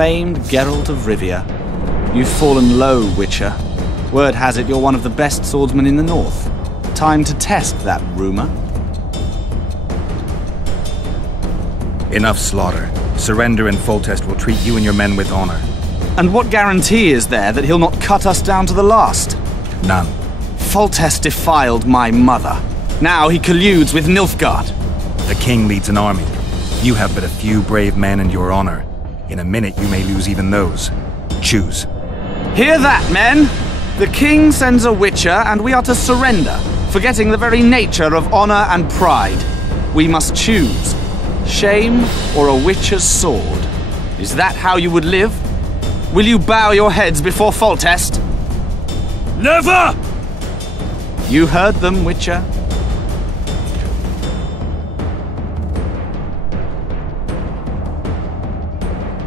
famed Geralt of Rivia. You've fallen low, Witcher. Word has it you're one of the best swordsmen in the north. Time to test that rumor. Enough slaughter. Surrender and Foltest will treat you and your men with honor. And what guarantee is there that he'll not cut us down to the last? None. Foltest defiled my mother. Now he colludes with Nilfgaard. The king leads an army. You have but a few brave men and your honor. In a minute you may lose even those. Choose. Hear that, men! The king sends a witcher and we are to surrender, forgetting the very nature of honor and pride. We must choose. Shame or a witcher's sword? Is that how you would live? Will you bow your heads before Foltest? Never! You heard them, Witcher.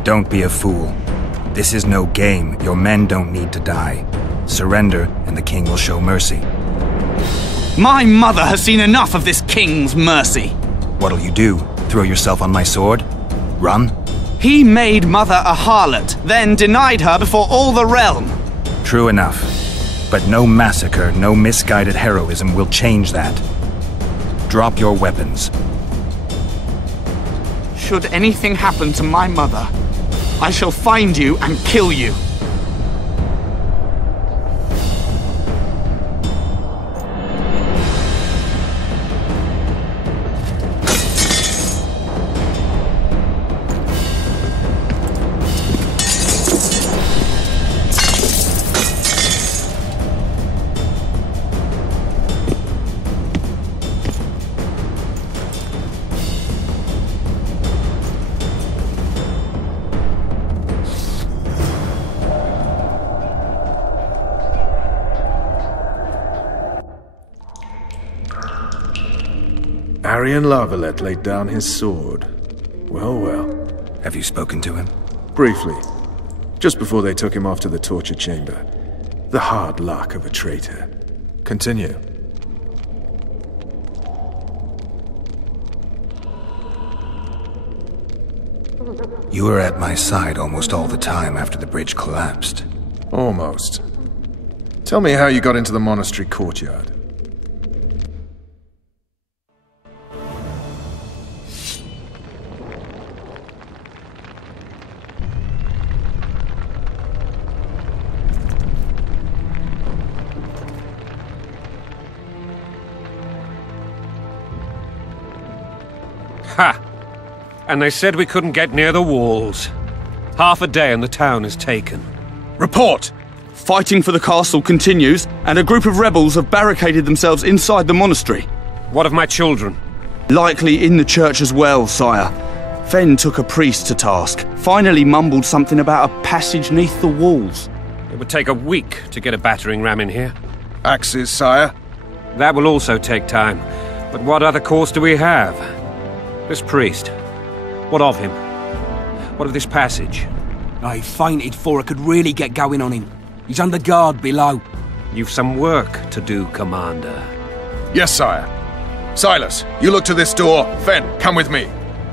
Don't be a fool. This is no game. Your men don't need to die. Surrender, and the king will show mercy. My mother has seen enough of this king's mercy. What'll you do? Throw yourself on my sword? Run? He made mother a harlot, then denied her before all the realm. True enough. But no massacre, no misguided heroism will change that. Drop your weapons. Should anything happen to my mother, I shall find you and kill you. Arian Larvalet laid down his sword. Well, well. Have you spoken to him? Briefly. Just before they took him off to the torture chamber. The hard luck of a traitor. Continue. You were at my side almost all the time after the bridge collapsed. Almost. Tell me how you got into the monastery courtyard. Ha! And they said we couldn't get near the walls. Half a day and the town is taken. Report! Fighting for the castle continues, and a group of rebels have barricaded themselves inside the monastery. What of my children? Likely in the church as well, sire. Fen took a priest to task, finally mumbled something about a passage neath the walls. It would take a week to get a battering ram in here. Axes, sire? That will also take time. But what other course do we have? This priest. What of him? What of this passage? I fainted before I could really get going on him. He's under guard below. You've some work to do, Commander. Yes, sire. Silas, you look to this door. Fen, come with me.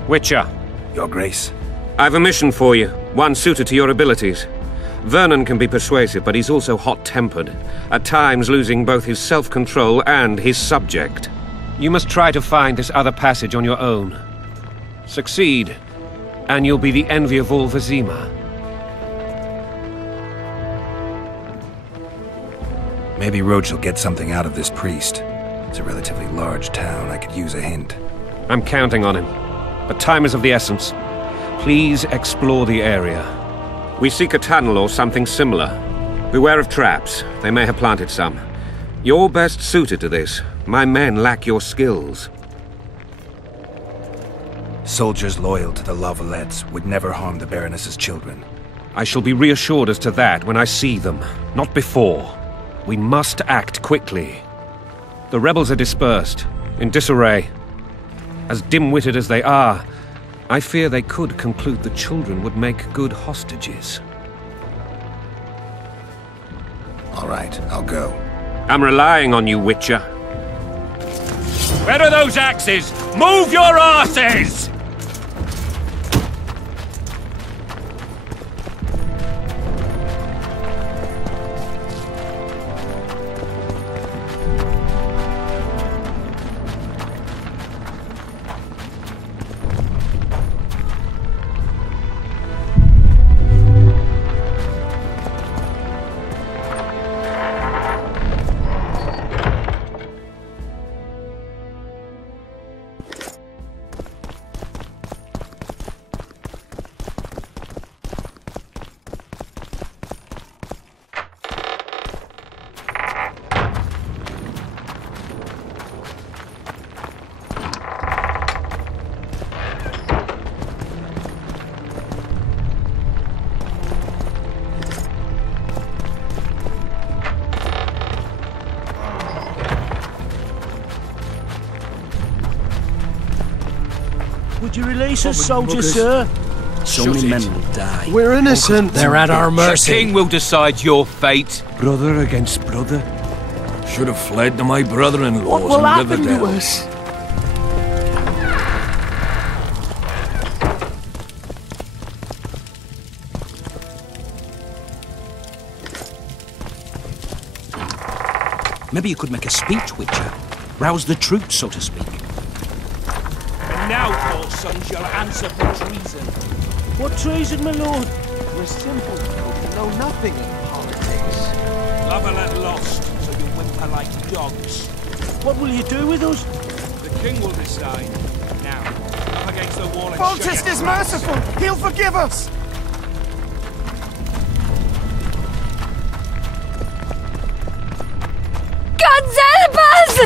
Witcher. Your Grace. I've a mission for you, one suited to your abilities. Vernon can be persuasive, but he's also hot-tempered, at times losing both his self-control and his subject. You must try to find this other passage on your own. Succeed, and you'll be the envy of all Vizima. Maybe Roach will get something out of this priest. It's a relatively large town. I could use a hint. I'm counting on him, but time is of the essence. Please explore the area. We seek a tunnel or something similar. Beware of traps. They may have planted some. You're best suited to this. My men lack your skills. Soldiers loyal to the Lavalettes would never harm the Baroness's children. I shall be reassured as to that when I see them, not before. We must act quickly. The rebels are dispersed, in disarray. As dim-witted as they are, I fear they could conclude the children would make good hostages. All right, I'll go. I'm relying on you, Witcher. Where are those axes? Move your asses! Would you release us, soldier, sir? So many men will die. We're innocent. They're at our The mercy. king will decide your fate. Brother against brother. Should have fled to my brother-in-law's What will in happen Riverdale. to us? Maybe you could make a speech, Witcher. Rouse the troops, so to speak. And now, poor sons, you'll answer for treason. What treason, my lord? We're simple folk who know nothing of politics. Lavalette lost, so you whimper like dogs. What will you do with us? The king will decide. Now, up against the wall and Foltest is merciful. He'll forgive us. God's help us!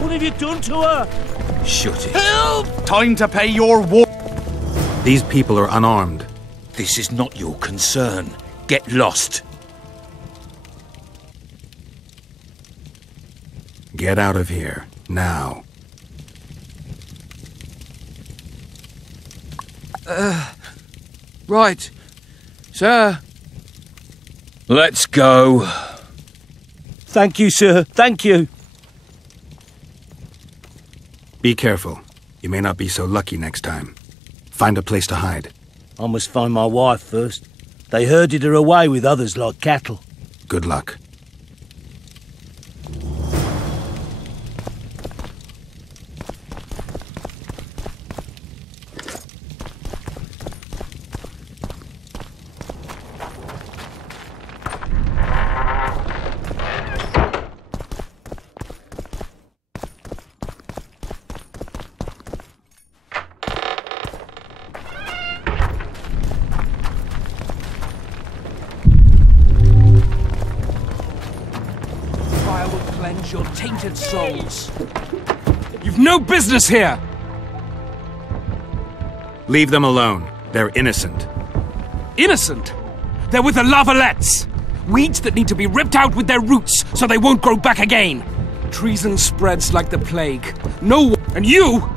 What have you done to her? Shut it. Time to pay your war. These people are unarmed. This is not your concern. Get lost. Get out of here, now. Right. Sir. Let's go. Thank you, sir. Thank you. Be careful. You may not be so lucky next time. Find a place to hide. I must find my wife first. They herded her away with others like cattle. Good luck. Fire will cleanse your tainted souls. You've no business here! Leave them alone. They're innocent. Innocent! They're with the Lavalettes! Weeds that need to be ripped out with their roots so they won't grow back again! Treason spreads like the plague. No one... And you...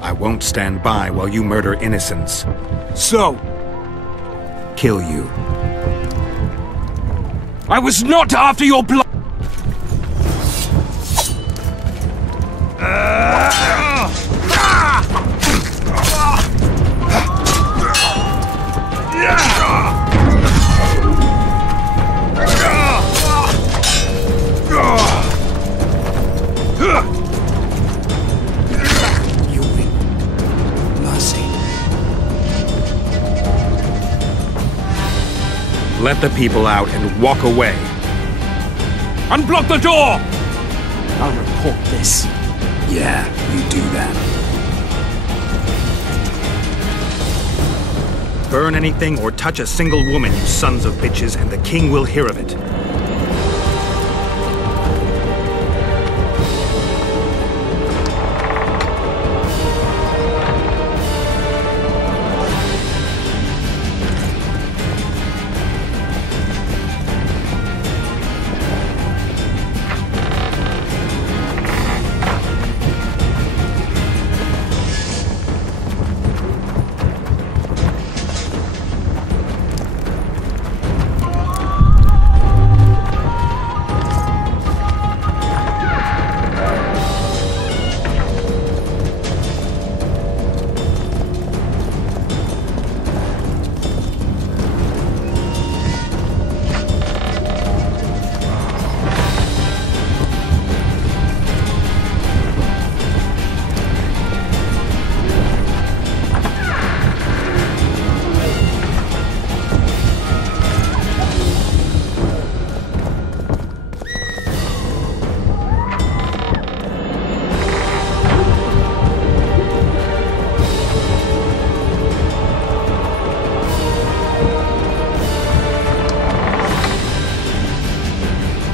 I won't stand by while you murder innocents. So, Kill you. I was not after your blood! You win. Mercy. Let the people out and walk away. Unblock the door! I'll report this. Yeah, you do that. Burn anything or touch a single woman, you sons of bitches, and the king will hear of it.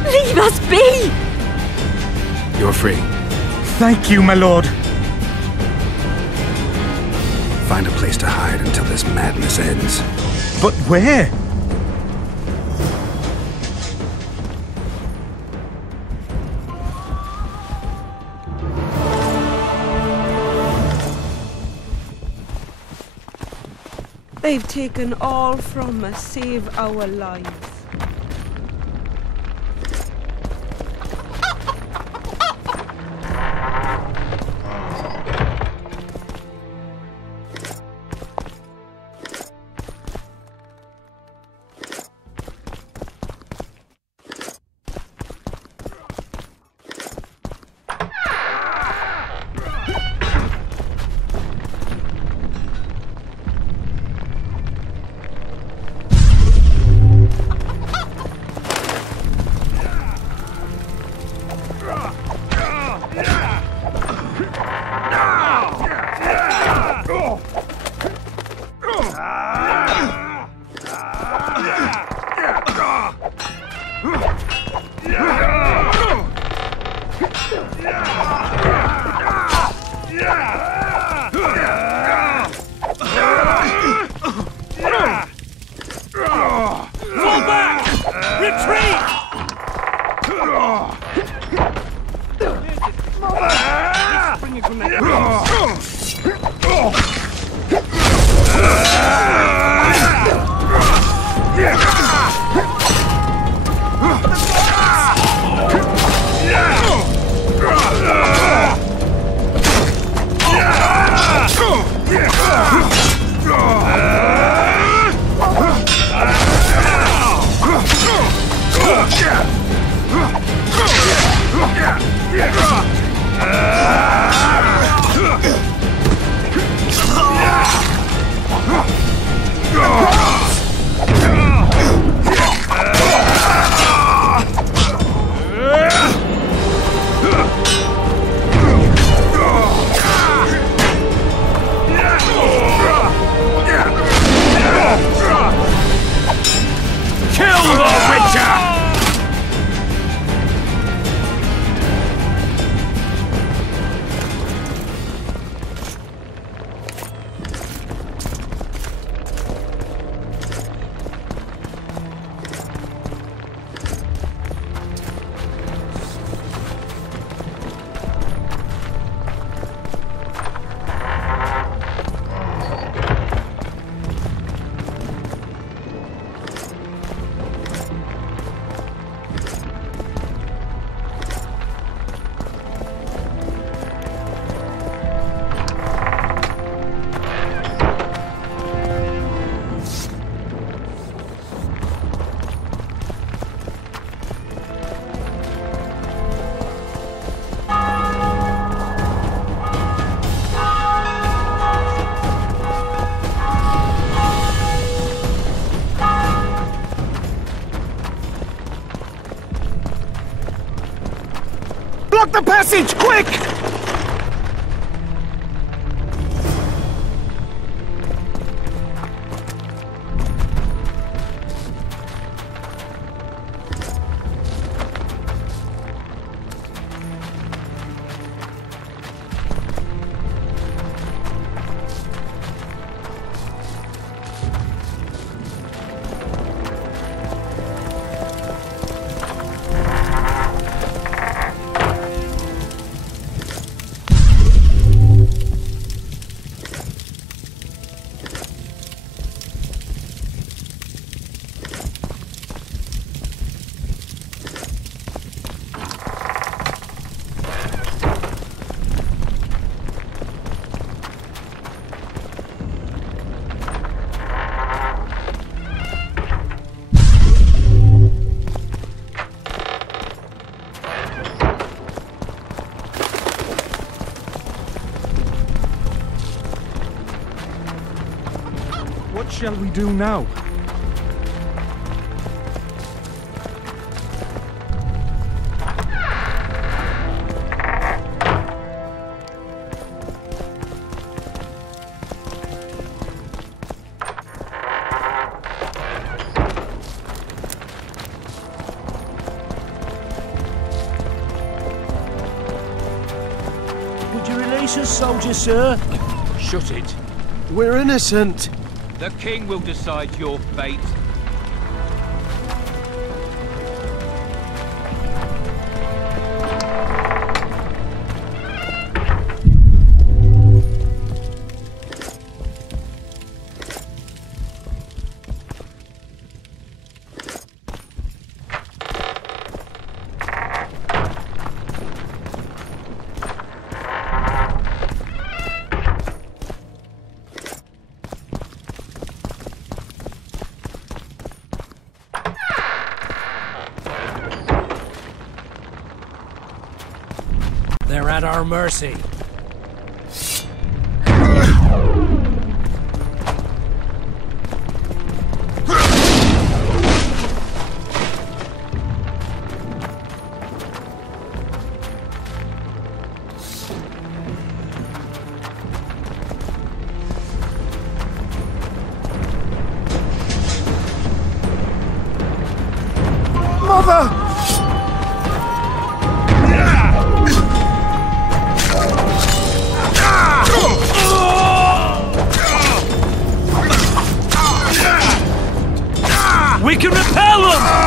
Leave us be! You're free. Thank you, my lord. Find a place to hide until this madness ends. But where? They've taken all from us, save our lives. The passage, quick! What shall we do now? Would you release us, soldier, sir? Shut it. We're innocent. The king will decide your fate. at our mercy. Mother! We can repel them!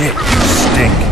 Shit, you stink.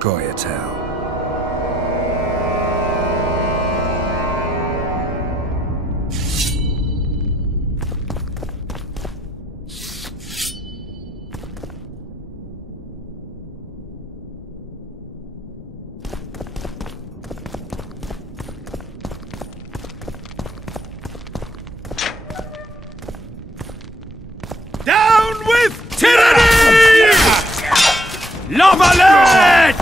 Goyatel. Down with tyranny! Lavalette!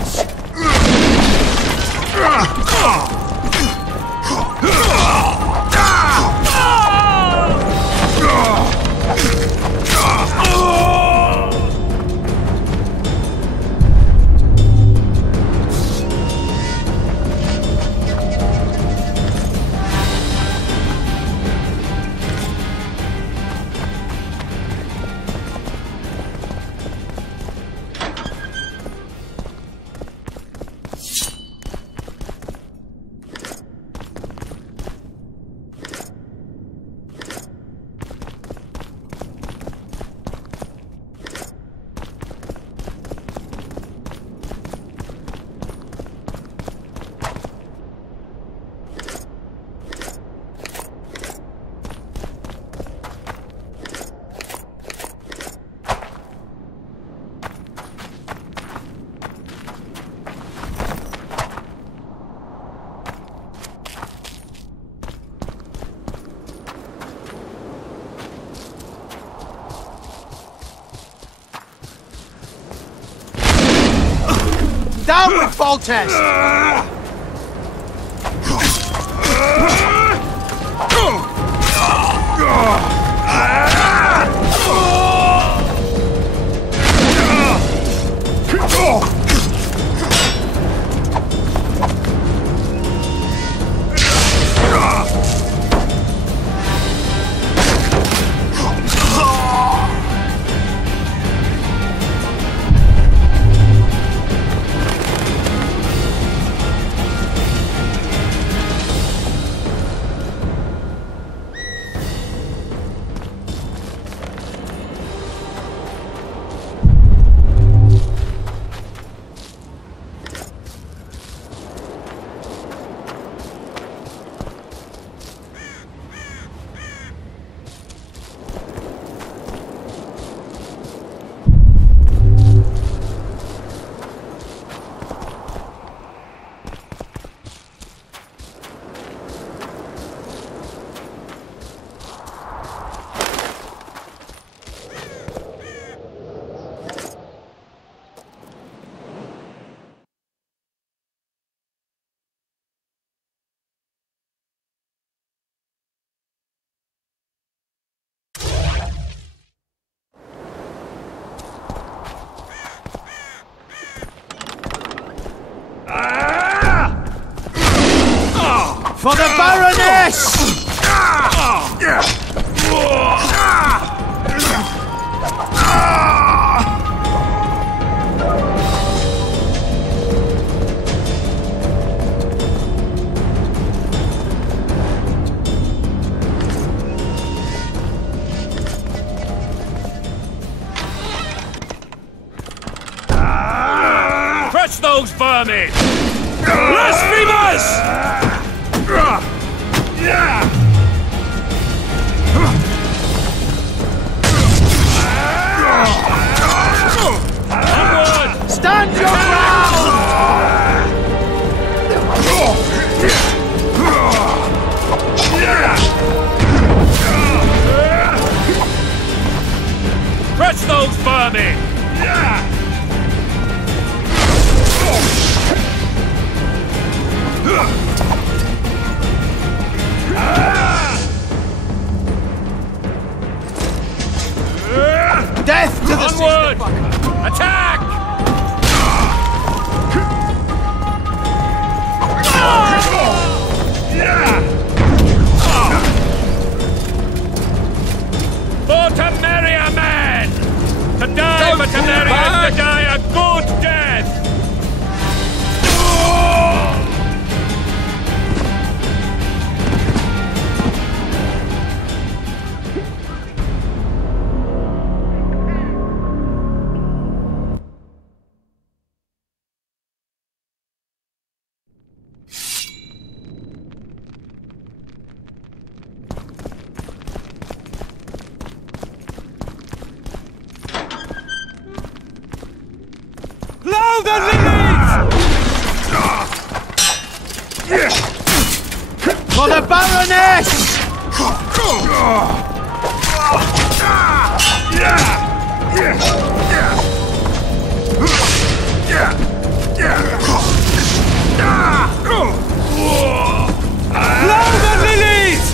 Down with Foltest! For the Baroness! Crush those vermin! Blasphemers! Onward! Stand your ground! Crush those vermin! Death to the Onward! Attack! the lilies! For the Baroness! Blow the lilies!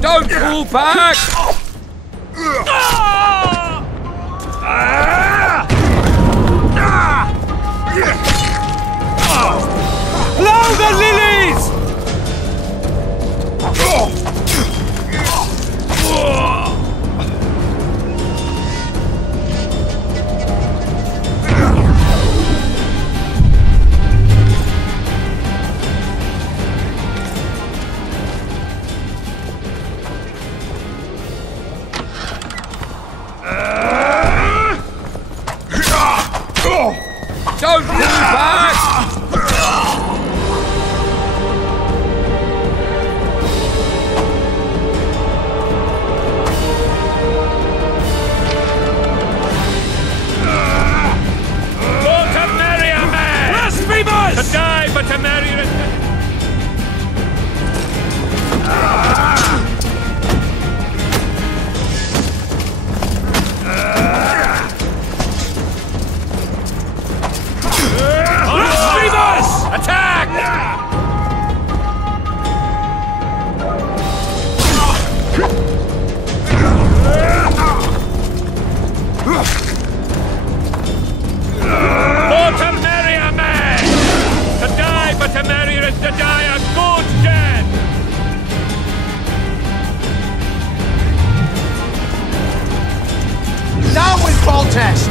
Don't pull back! Blow the lilies! Don't pull back! For to marry a man! Blasphemers! To die but to marry a... Attack! For to marry a man! To die but to marry is to die a good death! Down with Foltest!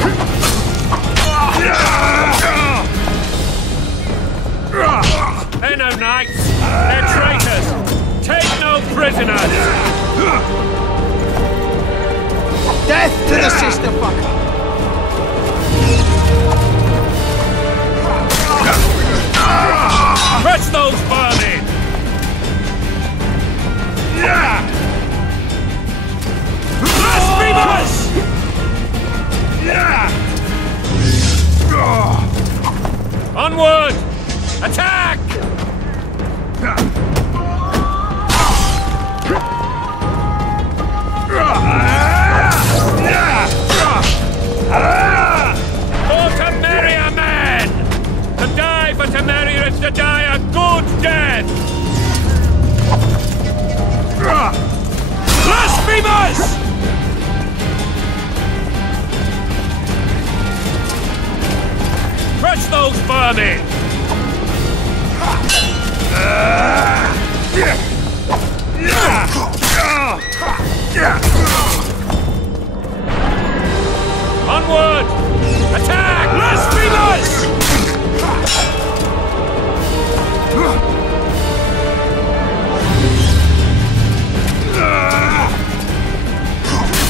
They're no knights. They're traitors. Take no prisoners. Death to the sister fucker! Press those vermin. Blasphemers! Onward! Attack! For to marry a man! To die but to marry is to die a good death! Blasphemers! Crush those vermin! Onward! Attack! Blasphemers!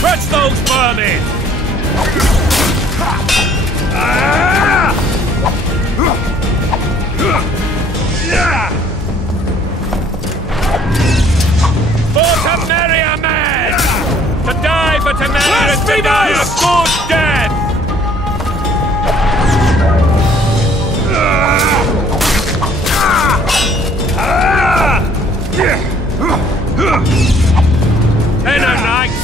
Crush those vermin! For to marry a man! To die but to marry is to die a good death! They're no knights!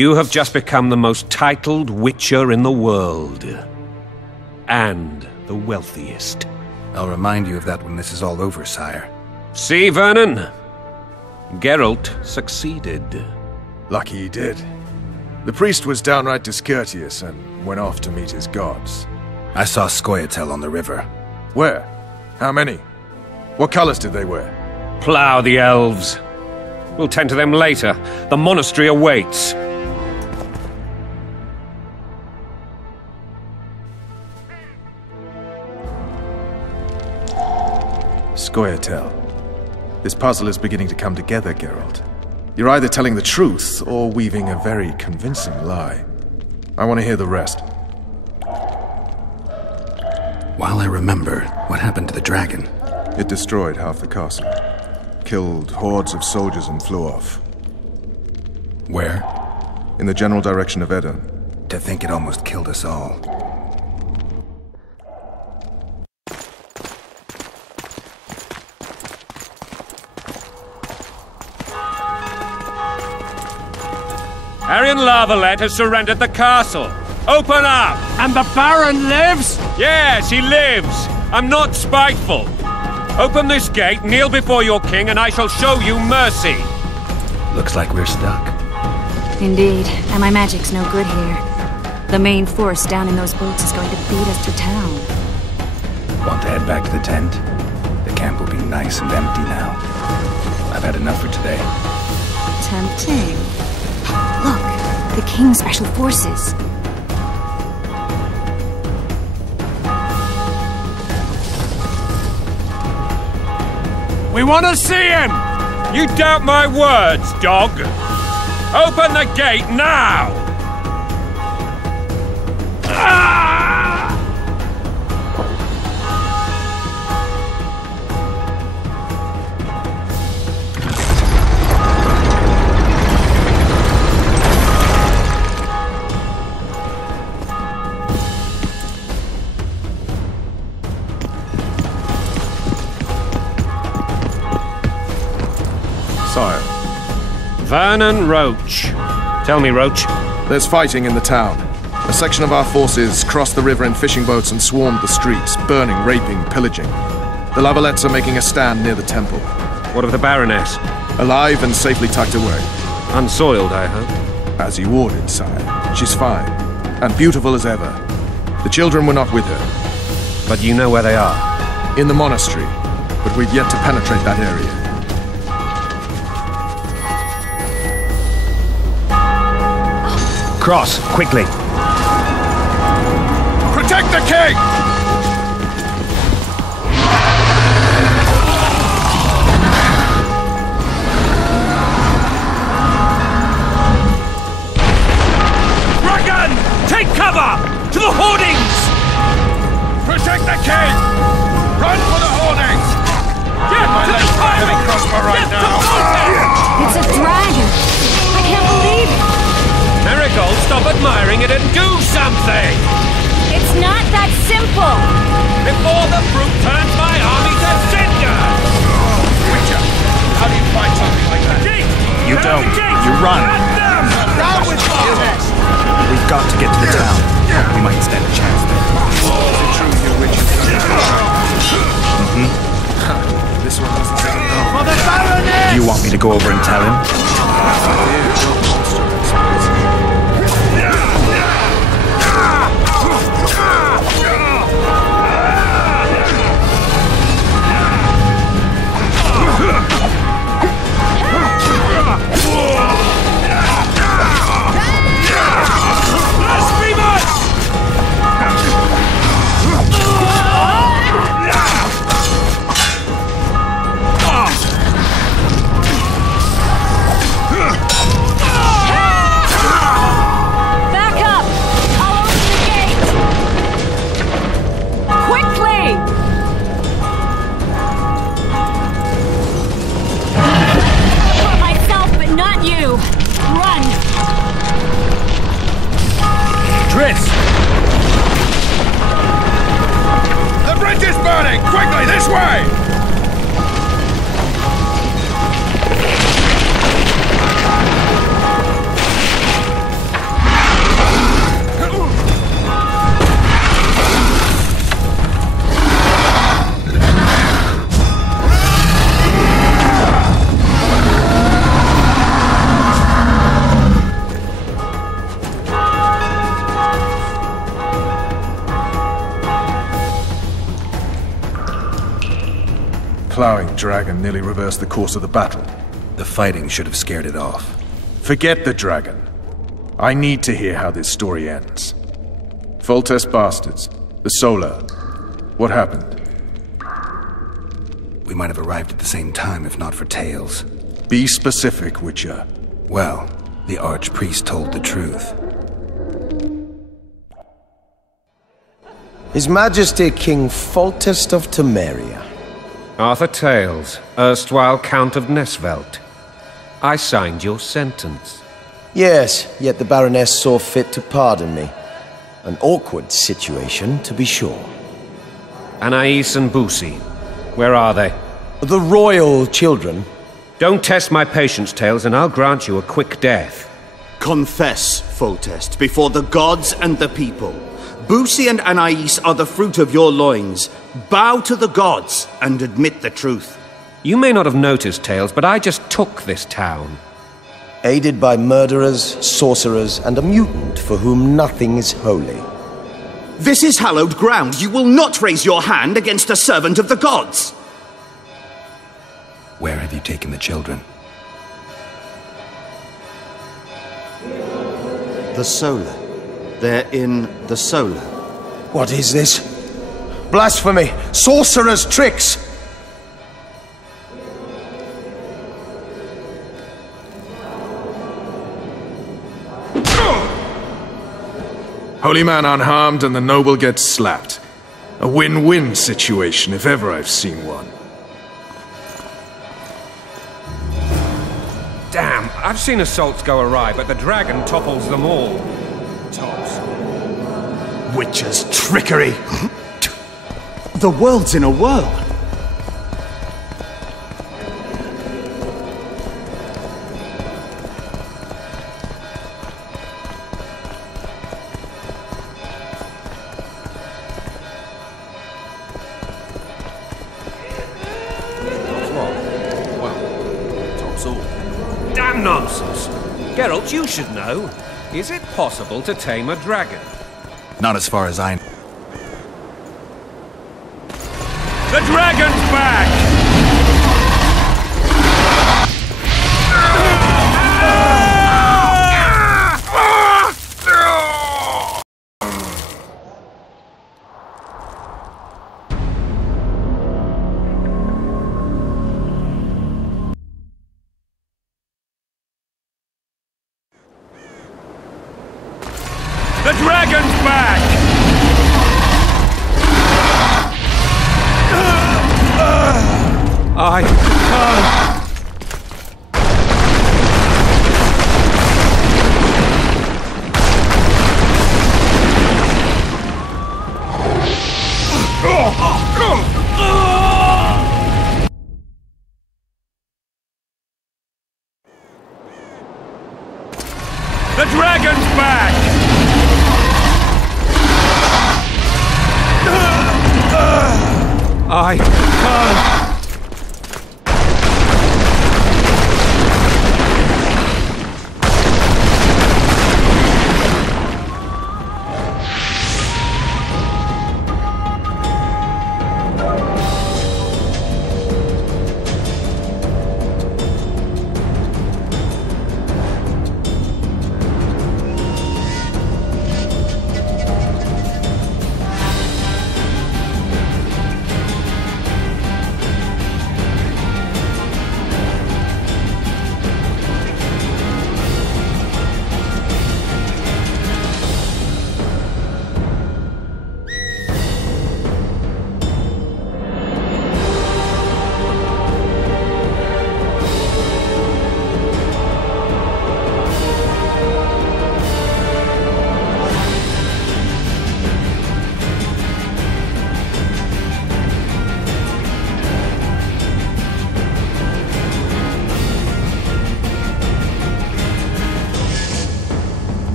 You have just become the most titled witcher in the world. And the wealthiest. I'll remind you of that when this is all over, sire. See, Vernon? Geralt succeeded. Lucky he did. The priest was downright discourteous and went off to meet his gods. I saw Scoia'tael on the river. Where? How many? What colors did they wear? Plough the elves. We'll tend to them later. The monastery awaits. Scoia'tael. This puzzle is beginning to come together, Geralt. You're either telling the truth or weaving a very convincing lie. I want to hear the rest. While I remember, what happened to the dragon? It destroyed half the castle. Killed hordes of soldiers and flew off. Where? In the general direction of Edom. To think it almost killed us all. Arian Lavalette has surrendered the castle. Open up! And the Baron lives? Yes, he lives. I'm not spiteful. Open this gate, kneel before your king, and I shall show you mercy. Looks like we're stuck. Indeed, and my magic's no good here. The main force down in those boats is going to beat us to town. Want to head back to the tent? The camp will be nice and empty now. I've had enough for today. Tempting. Look, the King's Special Forces. We want to see him! You doubt my words, dog. Open the gate now! Sire. Vernon Roach. Tell me, Roach. There's fighting in the town. A section of our forces crossed the river in fishing boats and swarmed the streets, burning, raping, pillaging. The Lavalettes are making a stand near the temple. What of the Baroness? Alive and safely tucked away. Unsoiled, I hope. As you ordered, sire. She's fine. And beautiful as ever. The children were not with her. But you know where they are? In the monastery. But we've yet to penetrate that area. Cross, quickly! Protect the king! Dragon! Take cover! To the hoardings! Protect the king! Run for the hoardings! Get My to the legs are fire! heavy crossbow right Get now! It's a dragon! I can't believe it! Marigold, stop admiring it and do something! It's not that simple! Before the fruit turns my army to cinder! Witcher, how do you fight something like that? You don't. You run. Down with you! We've got to get to the town. We might stand a chance there. Is it true you're witches? This one doesn't sound no. For the Baroness! Do you want me to go over and tell him? ploughing dragon nearly reversed the course of the battle. The fighting should have scared it off. Forget the dragon. I need to hear how this story ends. Foltest bastards. The Solar. What happened? We might have arrived at the same time if not for tales. Be specific, Witcher. Well, the Archpriest told the truth. His Majesty King Foltest of Temeria. Arthur Tales, erstwhile Count of Nesvelt. I signed your sentence. Yes, yet the Baroness saw fit to pardon me. An awkward situation, to be sure. Anais and Boussy, where are they? The royal children. Don't test my patience, Tales, and I'll grant you a quick death. Confess, Foltest, before the gods and the people. Boussy and Anais are the fruit of your loins. Bow to the gods and admit the truth. You may not have noticed, Tales, but I just took this town. Aided by murderers, sorcerers, and a mutant for whom nothing is holy. This is hallowed ground. You will not raise your hand against a servant of the gods. Where have you taken the children? The Solar. They're in the Solar. What is this? Blasphemy! Sorcerer's tricks! Holy man unharmed and the noble gets slapped. A win-win situation, if ever I've seen one. Damn, I've seen assaults go awry, but the dragon topples them all. Tops. Witcher's trickery. The world's in a whirl. Damn nonsense! Geralt, you should know. Is it possible to tame a dragon? Not as far as I know. The dragon's back! The dragon's back! I can't. The dragon's back! I can't.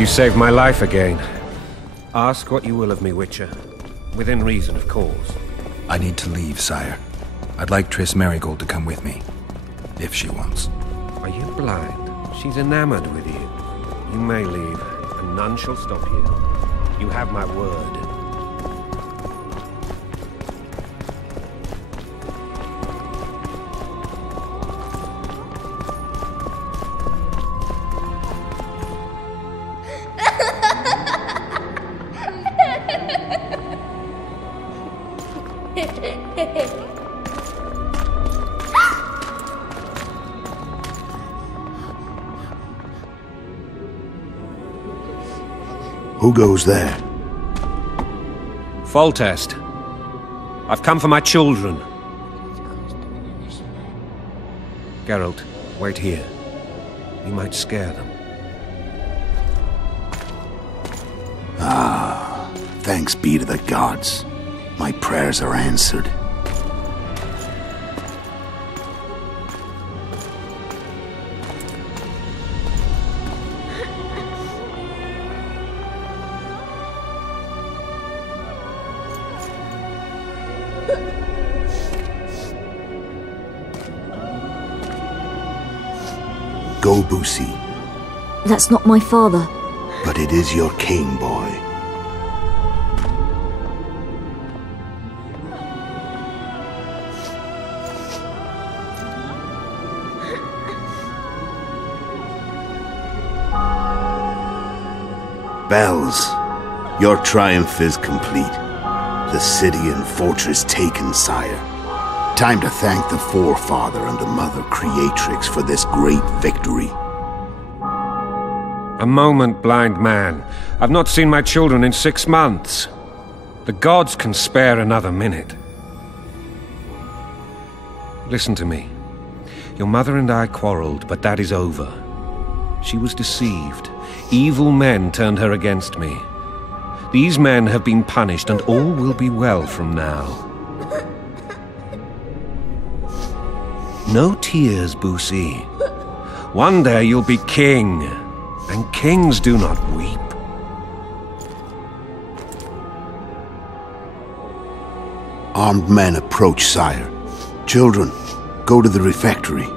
You saved my life again. Ask what you will of me, Witcher. Within reason, of course. I need to leave, sire. I'd like Triss Merigold to come with me, if she wants. Are you blind? She's enamored with you. You may leave, and none shall stop you. You have my word. Who goes there? Foltest. I've come for my children. Geralt, wait here. You might scare them. Ah, thanks be to the gods. My prayers are answered. Go, Boosie. That's not my father. But it is your king, boy. Bells, your triumph is complete. The city and fortress taken, sire. Time to thank the Forefather and the Mother Creatrix for this great victory. A moment, blind man. I've not seen my children in 6 months. The gods can spare another minute. Listen to me. Your mother and I quarreled, but that is over. She was deceived. Evil men turned her against me. These men have been punished, and all will be well from now. No tears, Boosie. One day you'll be king, and kings do not weep. Armed men approach, sire. Children, go to the refectory.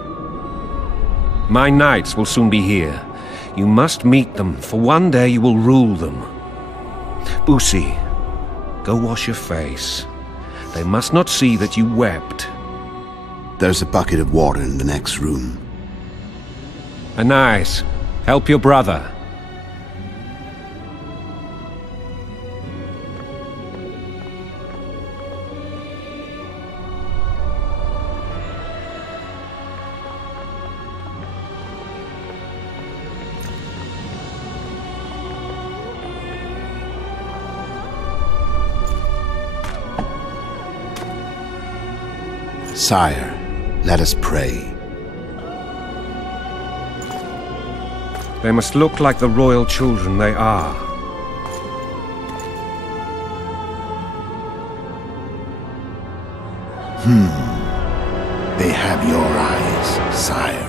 My knights will soon be here. You must meet them, for one day you will rule them. Boosie, go wash your face. They must not see that you wept. There's a bucket of water in the next room. Anais, help your brother. Sire, let us pray. They must look like the royal children they are. They have your eyes, sire.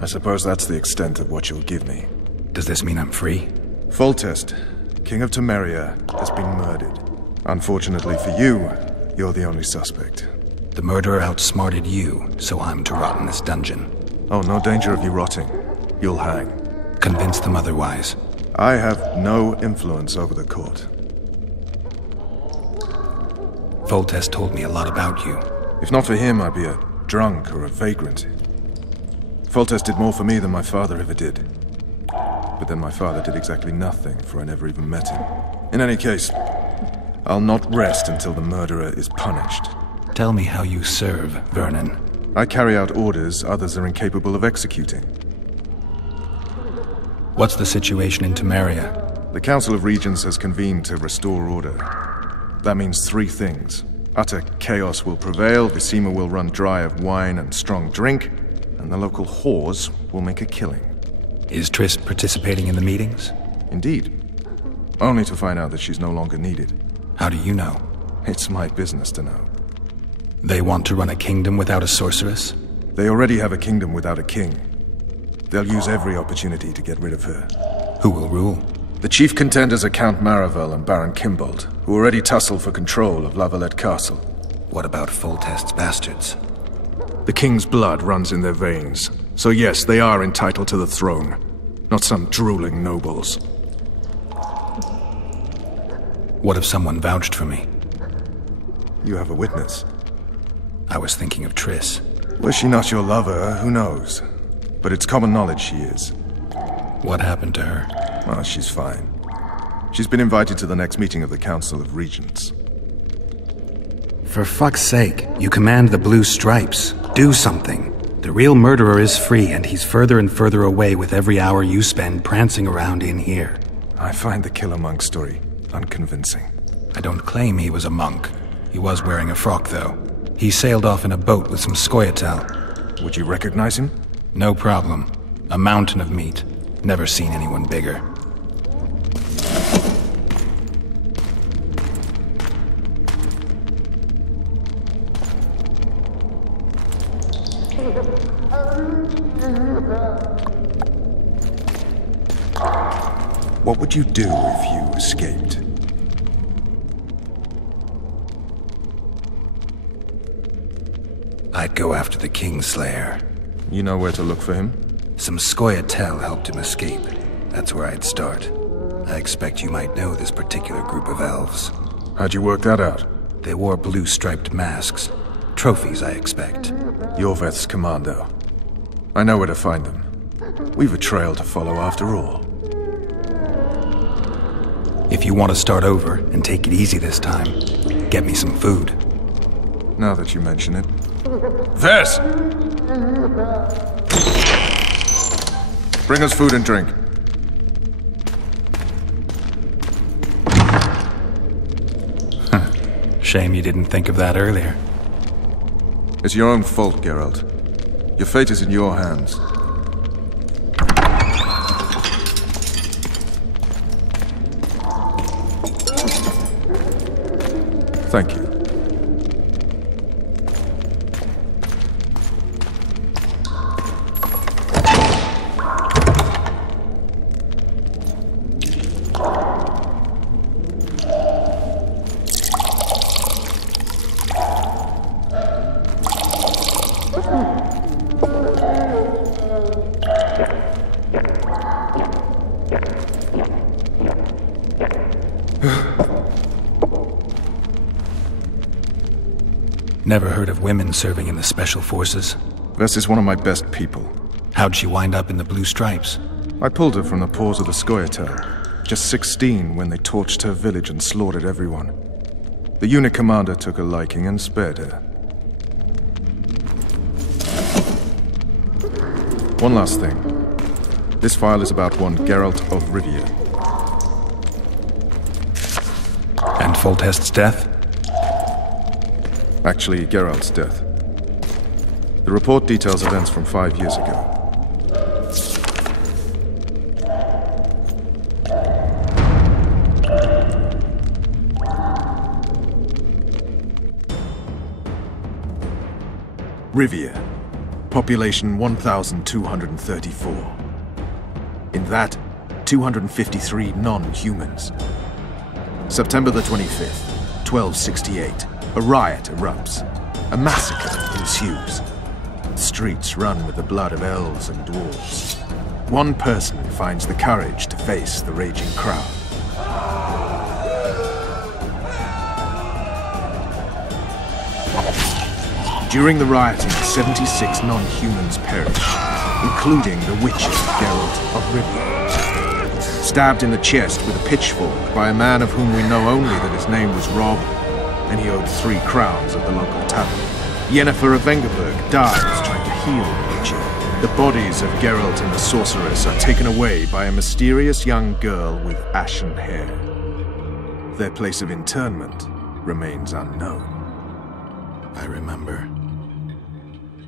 I suppose that's the extent of what you'll give me. Does this mean I'm free? Foltest, King of Temeria, has been murdered. Unfortunately for you, you're the only suspect. The murderer outsmarted you, so I'm to rot in this dungeon. Oh, no danger of you rotting. You'll hang. Convince them otherwise. I have no influence over the court. Foltest told me a lot about you. If not for him, I'd be a drunk or a vagrant. Foltest did more for me than my father ever did. But then my father did exactly nothing, for I never even met him. In any case, I'll not rest until the murderer is punished. Tell me how you serve, Vernon. I carry out orders others are incapable of executing. What's the situation in Temeria? The Council of Regents has convened to restore order. That means 3 things. Utter chaos will prevail, Visima will run dry of wine and strong drink, and the local whores will make a killing. Is Triss participating in the meetings? Indeed. Only to find out that she's no longer needed. How do you know? It's my business to know. They want to run a kingdom without a sorceress? They already have a kingdom without a king. They'll use every opportunity to get rid of her. Who will rule? The chief contenders are Count Maravel and Baron Kimbold, who already tussle for control of Lavalette Castle. What about Foltest's bastards? The king's blood runs in their veins, so yes, they are entitled to the throne, not some drooling nobles. What if someone vouched for me? You have a witness. I was thinking of Triss. Was she not your lover? Who knows? But it's common knowledge she is. What happened to her? Oh, she's fine. She's been invited to the next meeting of the Council of Regents. For fuck's sake, you command the Blue Stripes. Do something. The real murderer is free, and he's further and further away with every hour you spend prancing around in here. I find the Killer Monk story unconvincing. I don't claim he was a monk. He was wearing a frock, though. He sailed off in a boat with some Scoia'tael. Would you recognize him? No problem. A mountain of meat. Never seen anyone bigger. What would you do if you escaped? I'd go after the Kingslayer. You know where to look for him? Some Scoia'tael helped him escape. That's where I'd start. I expect you might know this particular group of elves. How'd you work that out? They wore blue-striped masks. Trophies, I expect. Yorveth's commando. I know where to find them. We've a trail to follow after all. If you want to start over and take it easy this time, get me some food. Now that you mention it. Vess! Bring us food and drink. Shame you didn't think of that earlier. It's your own fault, Geralt. Your fate is in your hands. Thank you. Never heard of women serving in the Special Forces? Vess is one of my best people. How'd she wind up in the Blue Stripes? I pulled her from the paws of the Scoia'tael. Just 16 when they torched her village and slaughtered everyone. The unit commander took a liking and spared her. One last thing. This file is about one Geralt of Rivia. And Foltest's death? Actually, Geralt's death. The report details events from 5 years ago. Rivia. Population 1,234. In that, 253 non-humans. September the 25th, 1268. A riot erupts. A massacre ensues. Streets run with the blood of elves and dwarves. One person finds the courage to face the raging crowd. During the rioting, 76 non-humans perished, including the witcher Geralt of Rivia. Stabbed in the chest with a pitchfork by a man of whom we know only that his name was Rob, and he owed 3 crowns at the local tavern. Yennefer of Vengerberg dies trying to heal the witcher. The bodies of Geralt and the sorceress are taken away by a mysterious young girl with ashen hair. Their place of interment remains unknown. I remember.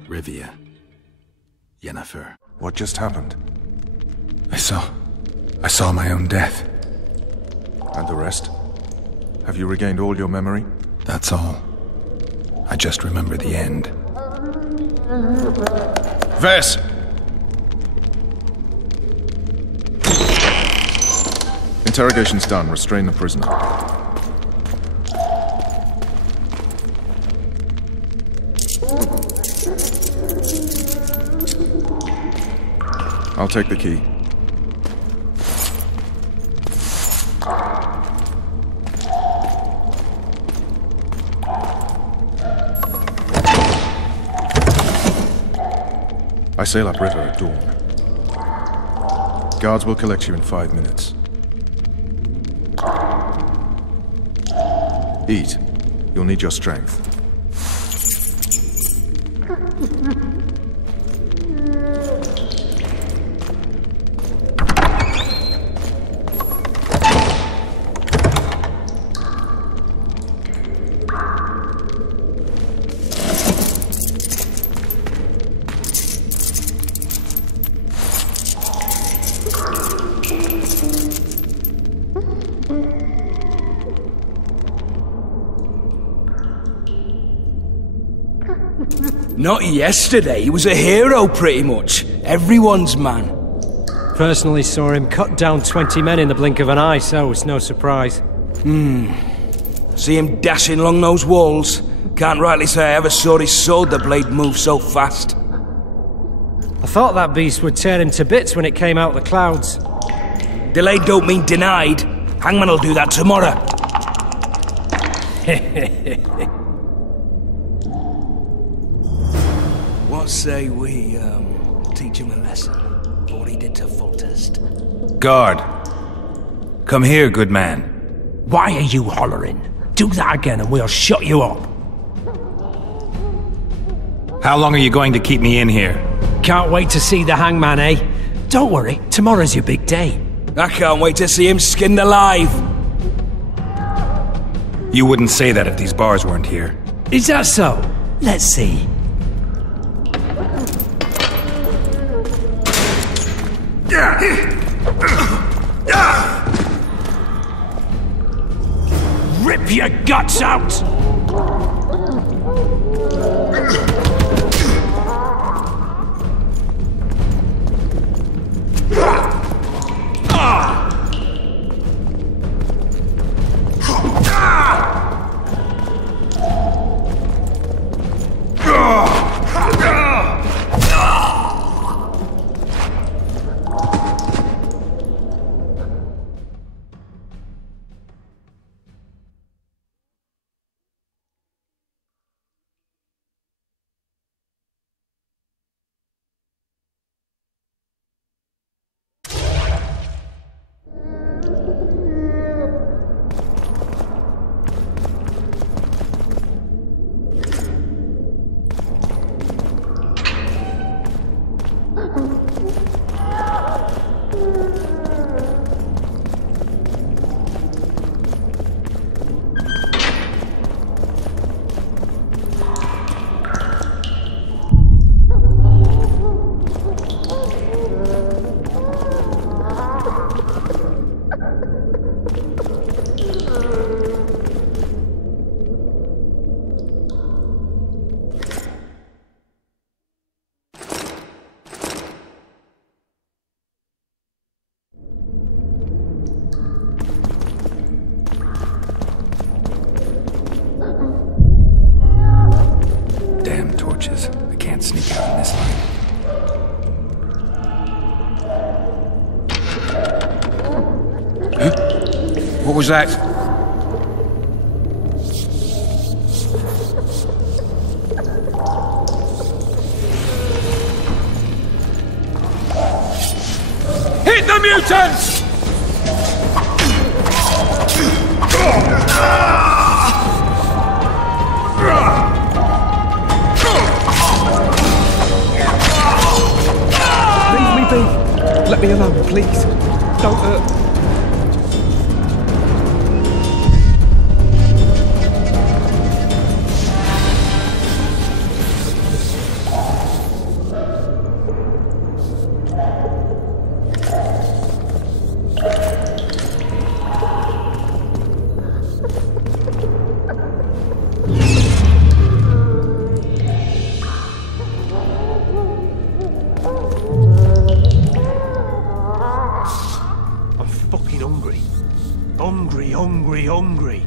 Rivia. Yennefer. What just happened? I saw my own death. And the rest? Have you regained all your memory? That's all. I just remember the end. Vess! Interrogation's done. Restrain the prisoner. I'll take the key. I sail upriver at dawn. Guards will collect you in 5 minutes. Eat. You'll need your strength. Not yesterday, he was a hero pretty much. Everyone's man. Personally saw him cut down 20 men in the blink of an eye, so it's no surprise. See him dashing along those walls? Can't rightly say I ever saw his sword the blade move so fast. I thought that beast would tear him to bits when it came out of the clouds. Delayed don't mean denied. Hangman'll do that tomorrow. What say we, teach him a lesson? What he did to Foltest. Guard! Come here, good man. Why are you hollering? Do that again and we'll shut you up. How long are you going to keep me in here? Can't wait to see the hangman, eh? Don't worry, tomorrow's your big day. I can't wait to see him skinned alive. You wouldn't say that if these bars weren't here. Is that so? Let's see. Rip your guts out! was that? Hit the mutants! Leave me be. Let me alone, please. Don't hurt. Hungry.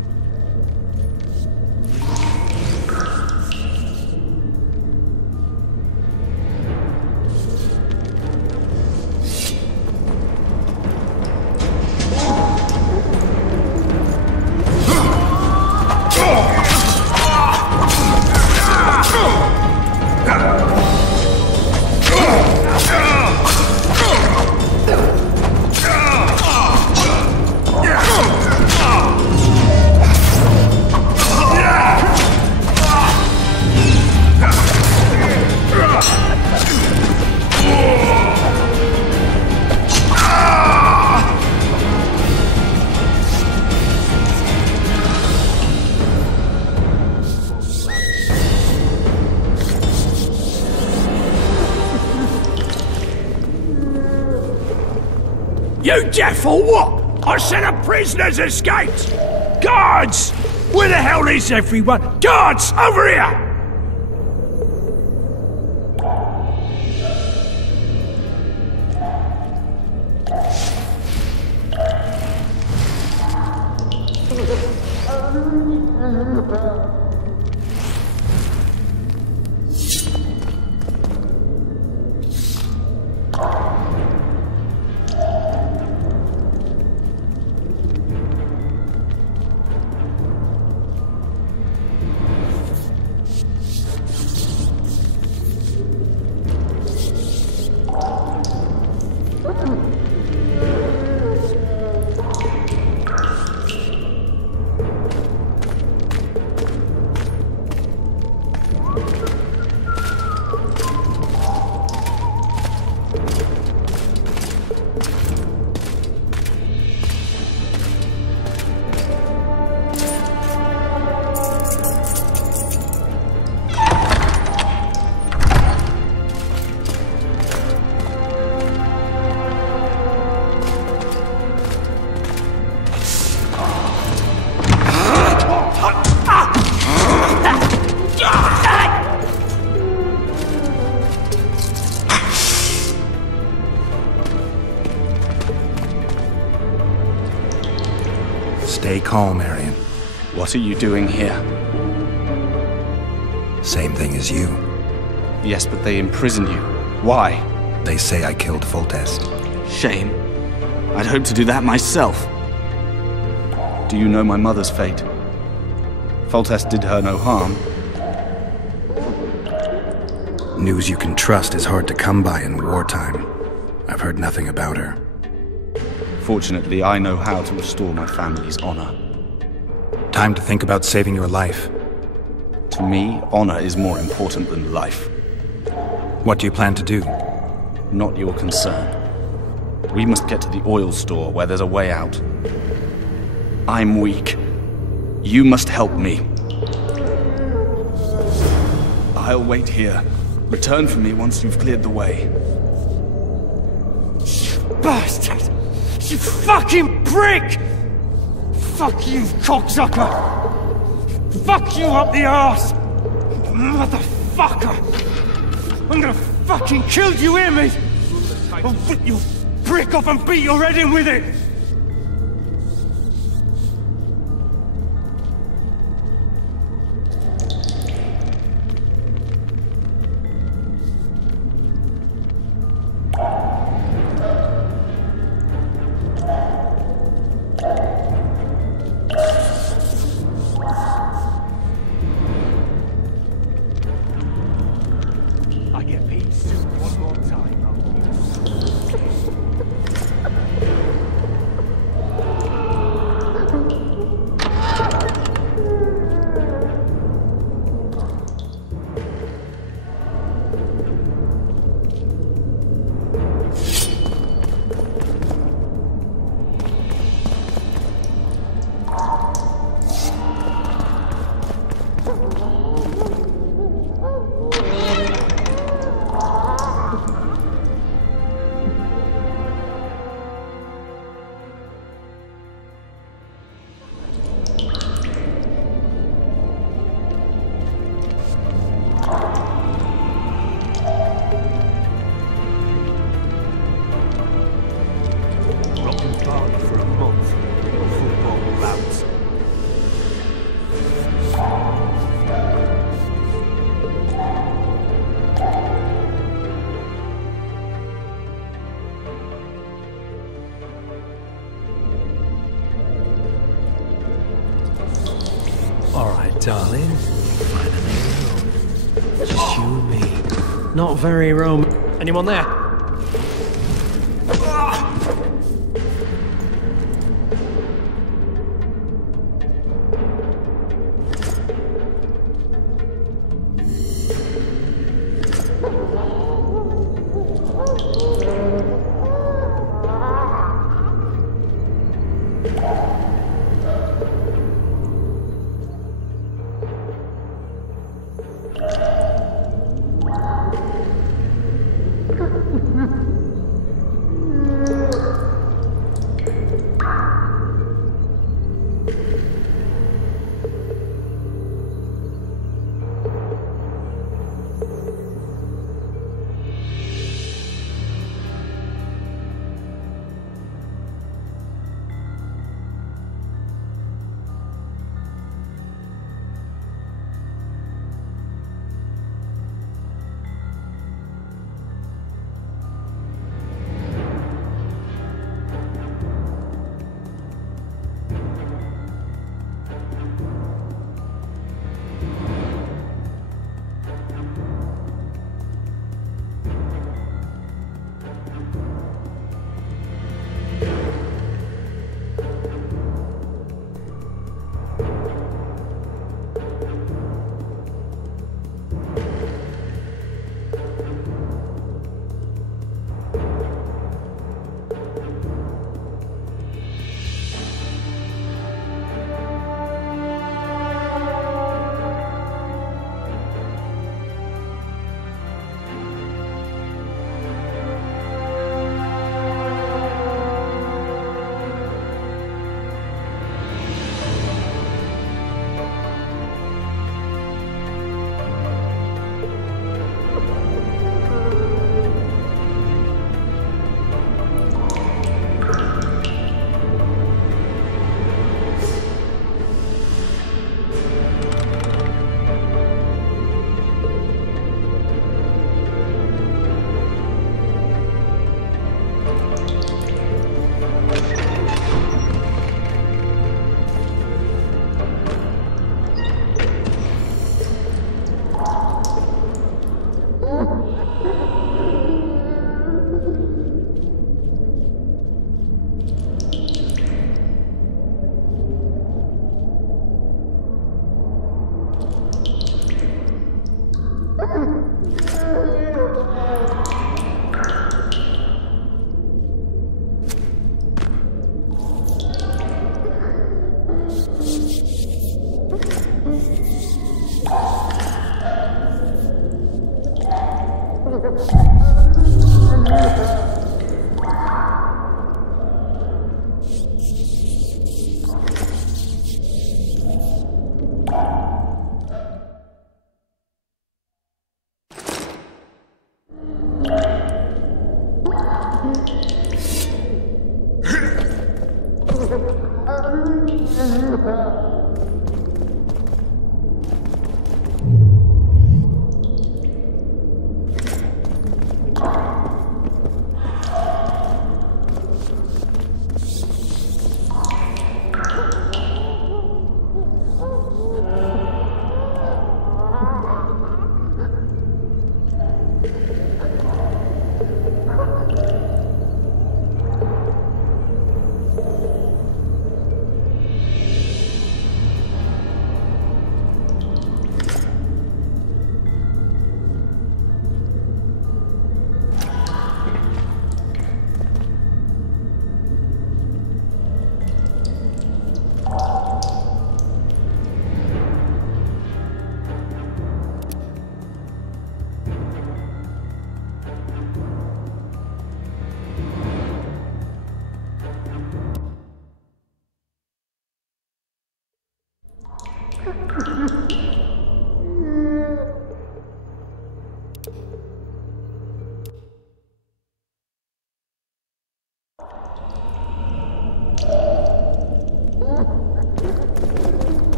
You deaf or what? I said a prisoner's escaped! Guards! Where the hell is everyone? Guards, over here! Stay calm, Arian. What are you doing here? Same thing as you. Yes, but they imprison you. Why? They say I killed Foltest. Shame. I'd hoped to do that myself. Do you know my mother's fate? Foltest did her no harm. News you can trust is hard to come by in wartime. I've heard nothing about her. Fortunately, I know how to restore my family's honor. Time to think about saving your life. To me, honor is more important than life. What do you plan to do? Not your concern. We must get to the oil store where there's a way out. I'm weak. You must help me. I'll wait here. Return for me once you've cleared the way. Bastard! You fucking prick! Fuck you, cocksucker! Fuck you up the arse! Motherfucker! I'm gonna fucking kill you, hear me? I'll rip your prick off and beat your head in with it! Darling, finally home. Just you and me. Not very Anyone there?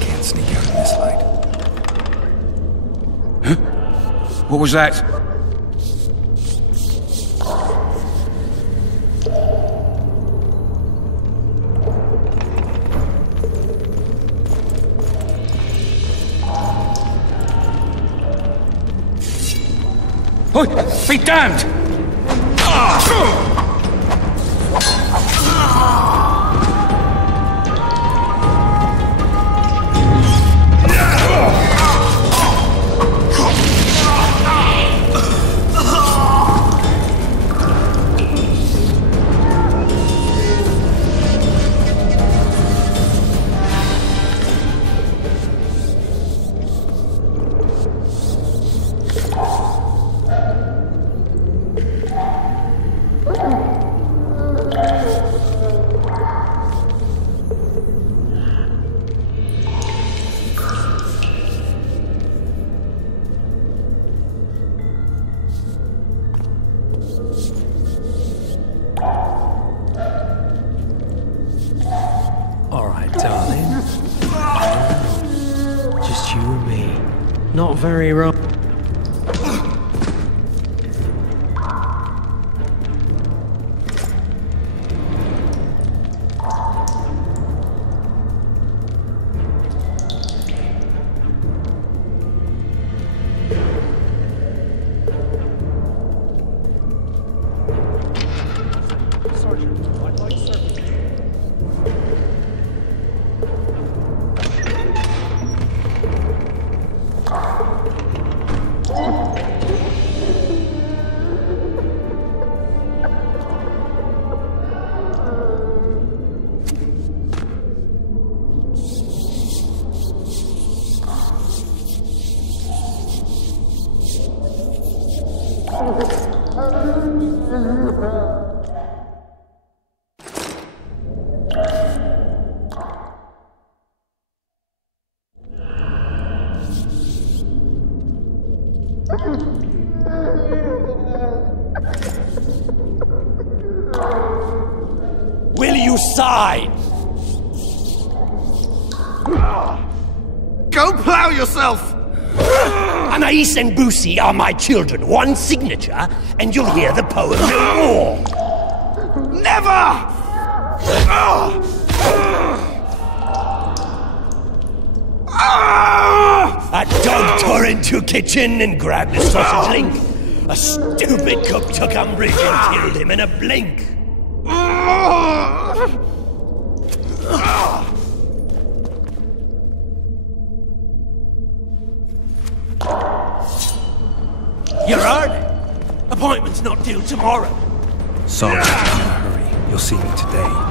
Can't sneak out in this light. Huh? What was that? Oi! Be damned! Not very wrong. Will you sign? Go plow yourself! Anais and Boosie are my children. One signature, and you'll hear the poem no more. Never! A dog tore into a kitchen and grabbed the sausage link. A stupid cook took umbrage and killed him in a blink. You're early. Appointment's not till tomorrow. Sorry, I'm in a hurry. You'll see me today.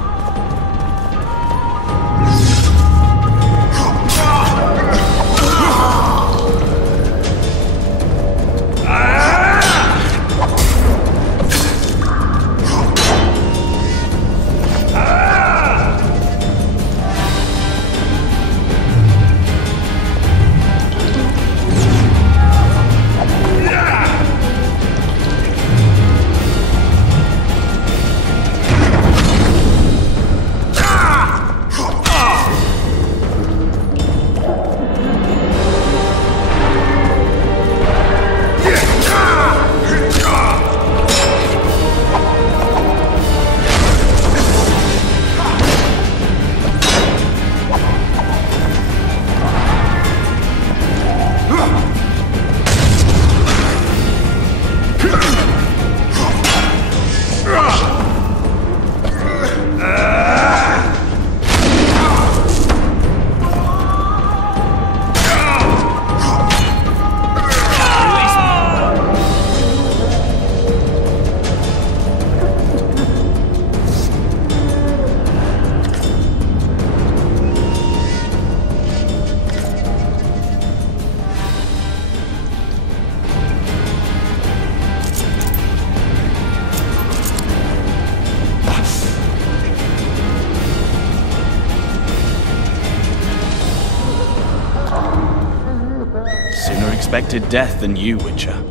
expected death than you, Witcher.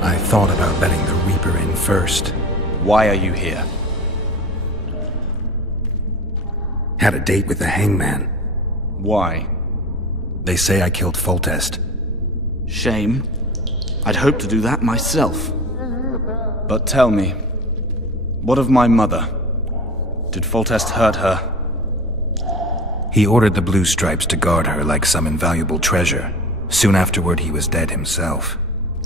I thought about letting the Reaper in first. Why are you here? Had a date with the hangman. Why? They say I killed Foltest. Shame. I'd hoped to do that myself. But tell me, what of my mother? Did Foltest hurt her? He ordered the Blue Stripes to guard her like some invaluable treasure. Soon afterward, he was dead himself.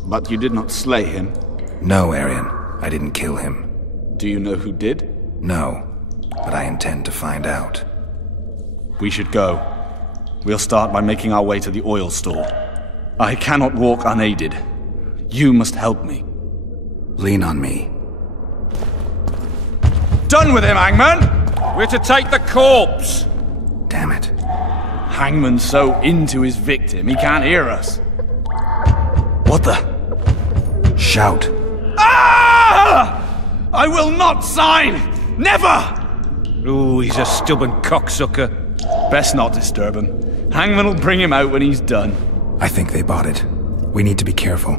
But you did not slay him? No, Arian. I didn't kill him. Do you know who did? No, but I intend to find out. We should go. We'll start by making our way to the oil store. I cannot walk unaided. You must help me. Lean on me. Done with him, Hangman! We're to take the corpse! Damn it. Hangman's so into his victim, he can't hear us. What the? Shout. Ah! I will not sign! Never! Ooh, he's a stubborn cocksucker. Best not disturb him. Hangman will bring him out when he's done. I think they bought it. We need to be careful.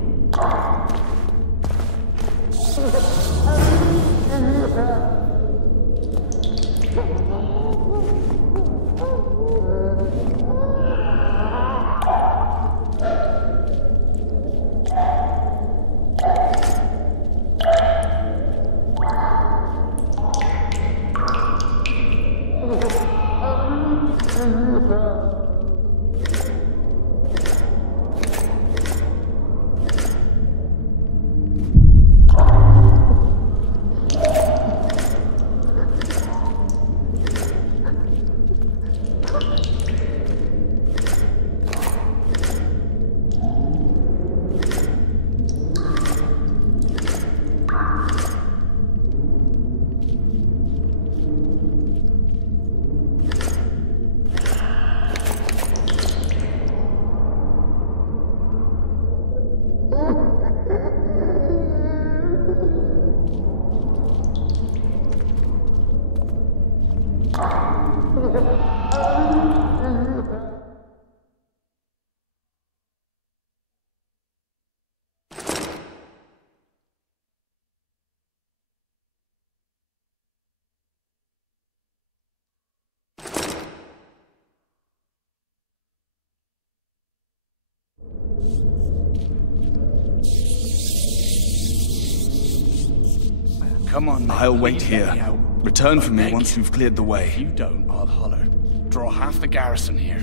Come on, man. I'll wait here. Return for me once you've cleared the way. If you don't, I'll holler. Draw half the garrison here.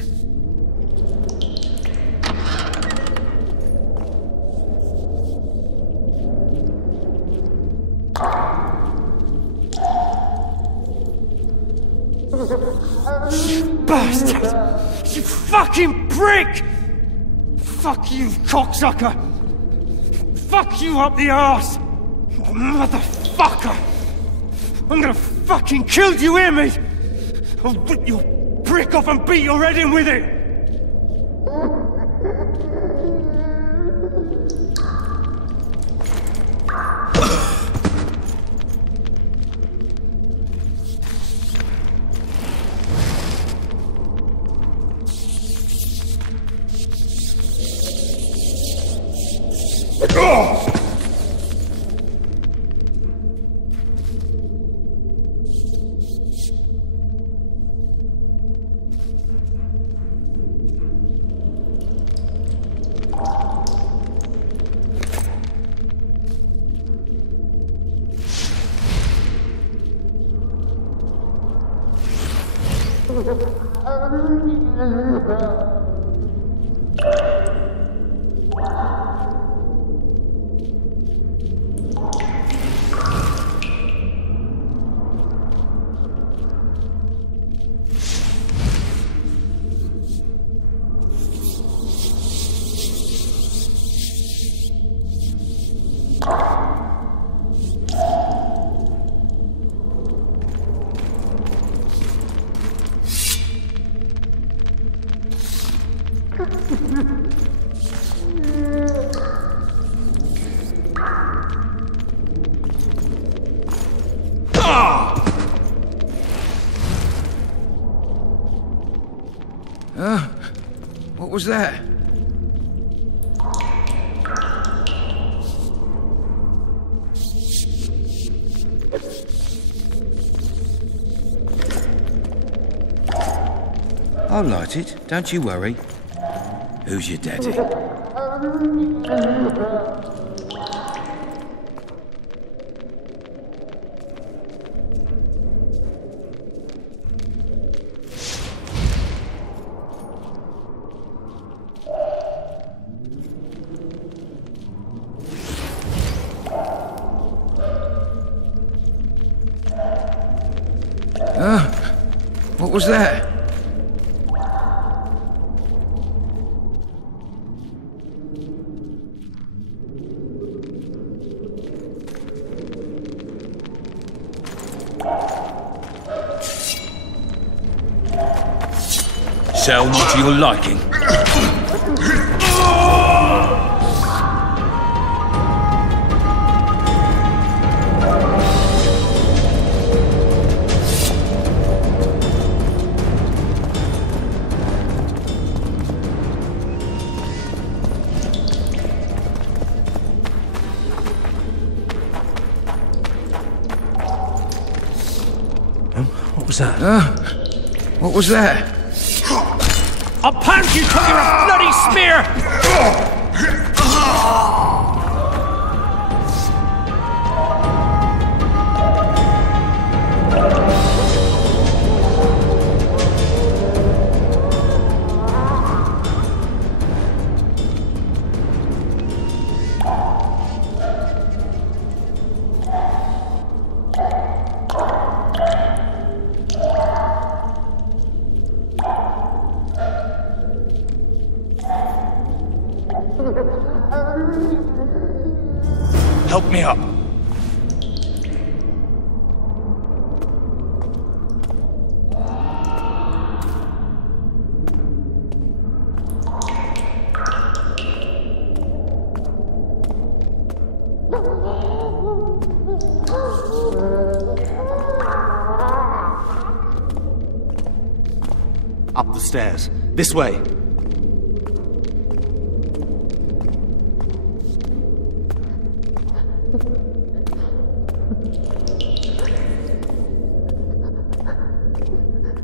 You bastard! You fucking prick! Fuck you, cocksucker! Fuck you up the arse! Motherfucker! I'm gonna fucking kill you, hear me? I'll rip your brick off and beat your head in with it! What was that? I'll light it, don't you worry. Who's your daddy? What was that? Sound not to your liking. What was that? What was that? I'll pound you till you're a bloody smear! Help me up. Up the stairs. This way.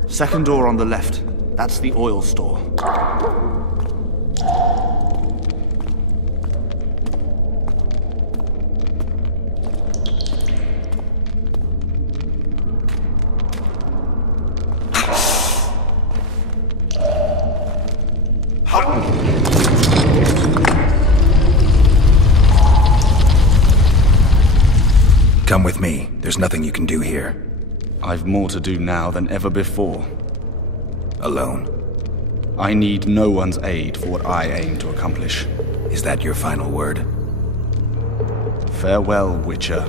Second door on the left. That's the oil store. Come with me. There's nothing you can do here. I've more to do now than ever before. Alone? I need no one's aid for what I aim to accomplish. Is that your final word? Farewell, Witcher.